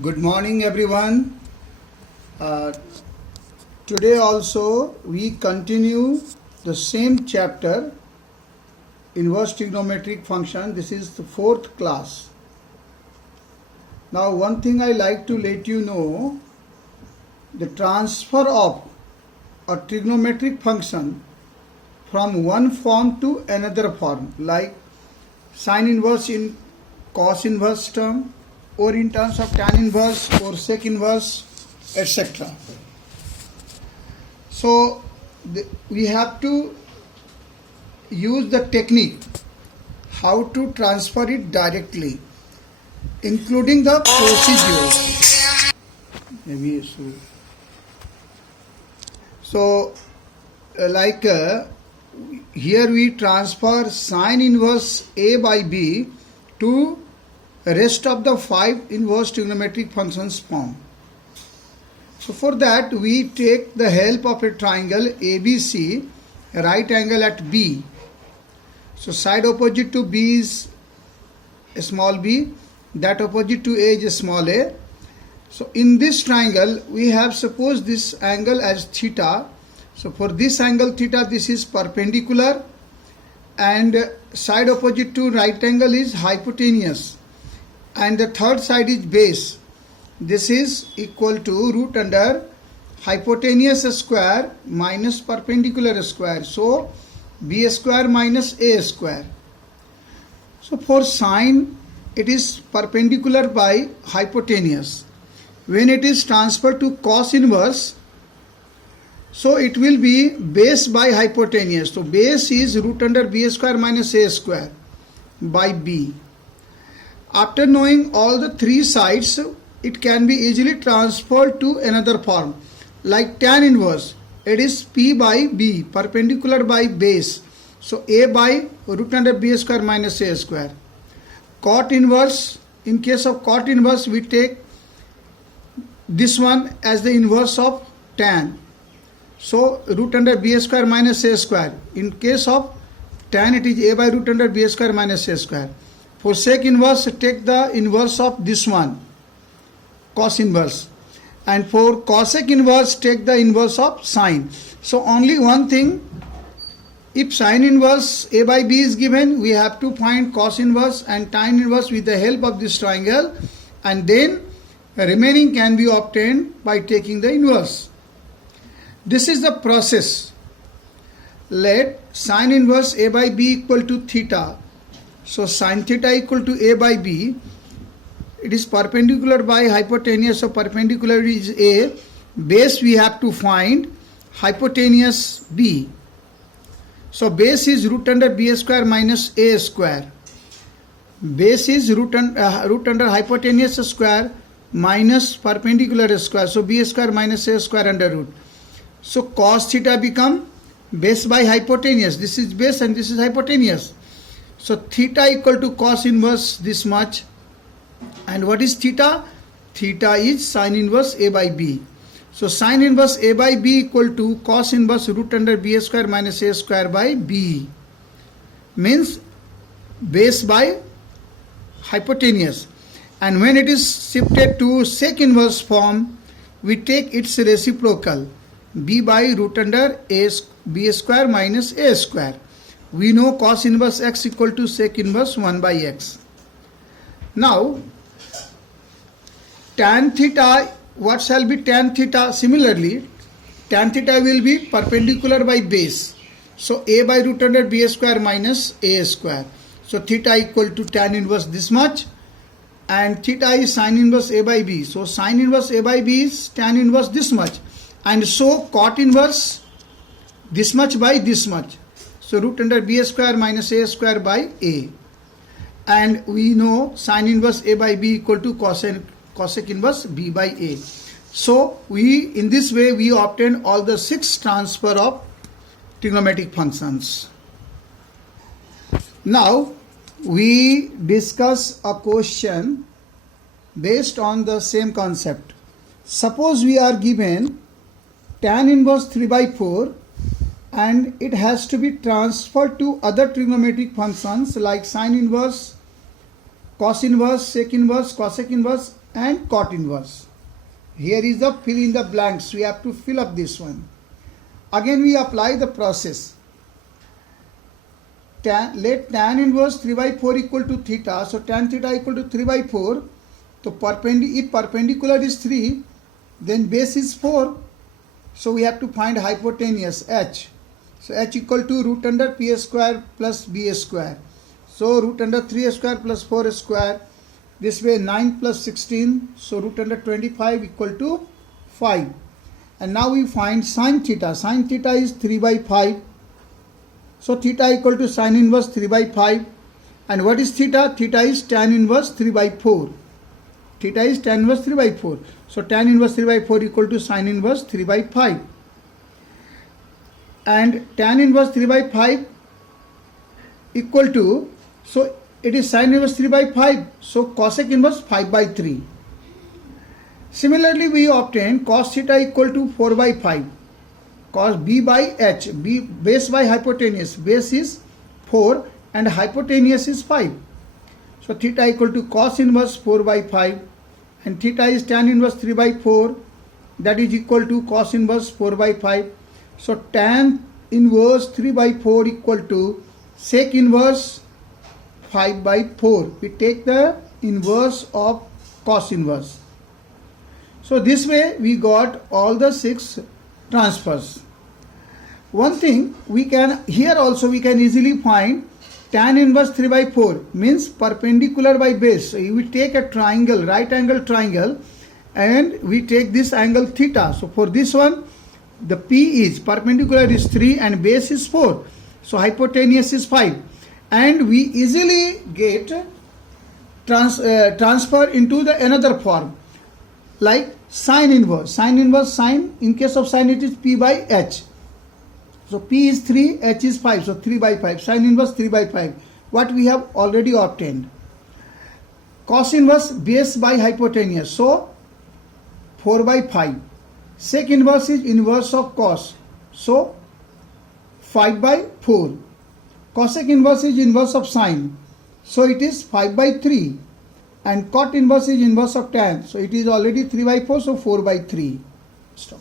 Good morning, everyone. Uh, Today also we continue the same chapter, inverse trigonometric function. This is the fourth class. Now, one thing I like to let you know, the transfer of a trigonometric function from one form to another form, like sine inverse in cos inverse term, or in terms of tan inverse or sec inverse, etc. So we have to use the technique how to transfer it directly, including the procedure. Maybe so like here we transfer sine inverse A by B to rest of the 5 inverse trigonometric functions form. So for that we take the help of a triangle ABC, right angle at B. So side opposite to B is a small b, that opposite to A is a small a. So in this triangle we have suppose this angle as theta. So for this angle theta, this is perpendicular, and side opposite to right angle is hypotenuse, and the third side is base. This is equal to root under hypotenuse square minus perpendicular square. So b square minus a square. So for sine, it is perpendicular by hypotenuse. When it is transferred to cos inverse, so it will be base by hypotenuse. So base is root under b square minus a square by b. After knowing all the three sides, it can be easily transferred to another form, like tan inverse. It is p by b, perpendicular by base. So a by root under b square minus a square. Cot inverse, in case of cot inverse, we take this one as the inverse of tan. So root under b square minus a square. In case of tan, it is a by root under b square minus a square. For sec inverse, take the inverse of this one, cos inverse. And for cosec inverse, take the inverse of sine. So only one thing, if sine inverse a by b is given, we have to find cos inverse and tan inverse with the help of this triangle, and then the remaining can be obtained by taking the inverse. This is the process. Let sine inverse a by b equal to theta. So sine theta equal to a by b. It is perpendicular by hypotenuse, so perpendicular is a. Base we have to find, hypotenuse b. So base is root under b square minus a square. Base is root under hypotenuse square minus perpendicular square. So b square minus a square under root. So cos theta become base by hypotenuse. This is base and this is hypotenuse. So theta equal to cos inverse this much. And what is theta? Theta is sine inverse a by b. So sine inverse a by b equal to cos inverse root under b square minus a square by b. Means base by hypotenuse. And when it is shifted to sec inverse form, we take its reciprocal, b by root under b square minus a square. We know cos inverse x equal to sec inverse 1 by x. Now, tan theta, what shall be tan theta? Similarly, tan theta will be perpendicular by base. So a by root under b square minus a square. So theta equal to tan inverse this much. And theta is sine inverse a by b. So sine inverse a by b is tan inverse this much. And so cot inverse this much by this much. So root under b square minus a square by a. And we know sine inverse a by b equal to cosec inverse b by a. So in this way we obtain all the 6 transfer of trigonometric functions. Now we discuss a question based on the same concept. Suppose we are given tan inverse 3 by 4 and it has to be transferred to other trigonometric functions like sine inverse cos inverse, sec inverse, cosec inverse and cot inverse. Here is the fill in the blanks. We have to fill up this one. Again we apply the process. Let tan inverse 3 by 4 equal to theta. So tan theta equal to 3 by 4. So if perpendicular is 3, then base is 4. So we have to find hypotenuse h. So h equal to root under p square plus b square. So root under 3 square plus 4 square. This way 9 plus 16. So root under 25 equal to 5. And now we find sin theta. Sin theta is 3 by 5. So theta equal to sin inverse 3 by 5. And what is theta? Theta is tan inverse 3 by 4. Theta is tan inverse 3 by 4. So tan inverse 3 by 4 equal to sin inverse 3 by 5. And tan inverse 3 by 5 equal to, so it is sin inverse 3 by 5. So cosec inverse 5 by 3. Similarly, we obtain cos theta equal to 4 by 5. Cos b by h, b base by hypotenuse. Base is 4 and hypotenuse is 5. So theta equal to cos inverse 4 by 5. And theta is tan inverse 3 by 4. That is equal to cos inverse 4 by 5. So tan inverse 3 by 4 equal to sec inverse 5 by 4. We take the inverse of cos inverse. So this way we got all the 6 transfers. One thing we can, here also we can easily find tan inverse 3 by 4 means perpendicular by base. So we take a triangle, right angle triangle, and we take this angle theta. So for this one, the P is perpendicular is 3 and base is 4. So hypotenuse is 5. And we easily get transfer into the another form like sin inverse. Sin inverse, sin, in case of sin it is P by H. So P is 3, H is 5. So 3 by 5. Sin inverse 3 by 5. What we have already obtained. Cos inverse base by hypotenuse. So 4 by 5. Sec inverse is inverse of cos. So 5 by 4. Cosec inverse is inverse of sin. So it is 5 by 3. And cot inverse is inverse of tan. So it is already 3 by 4. So 4 by 3. Stop.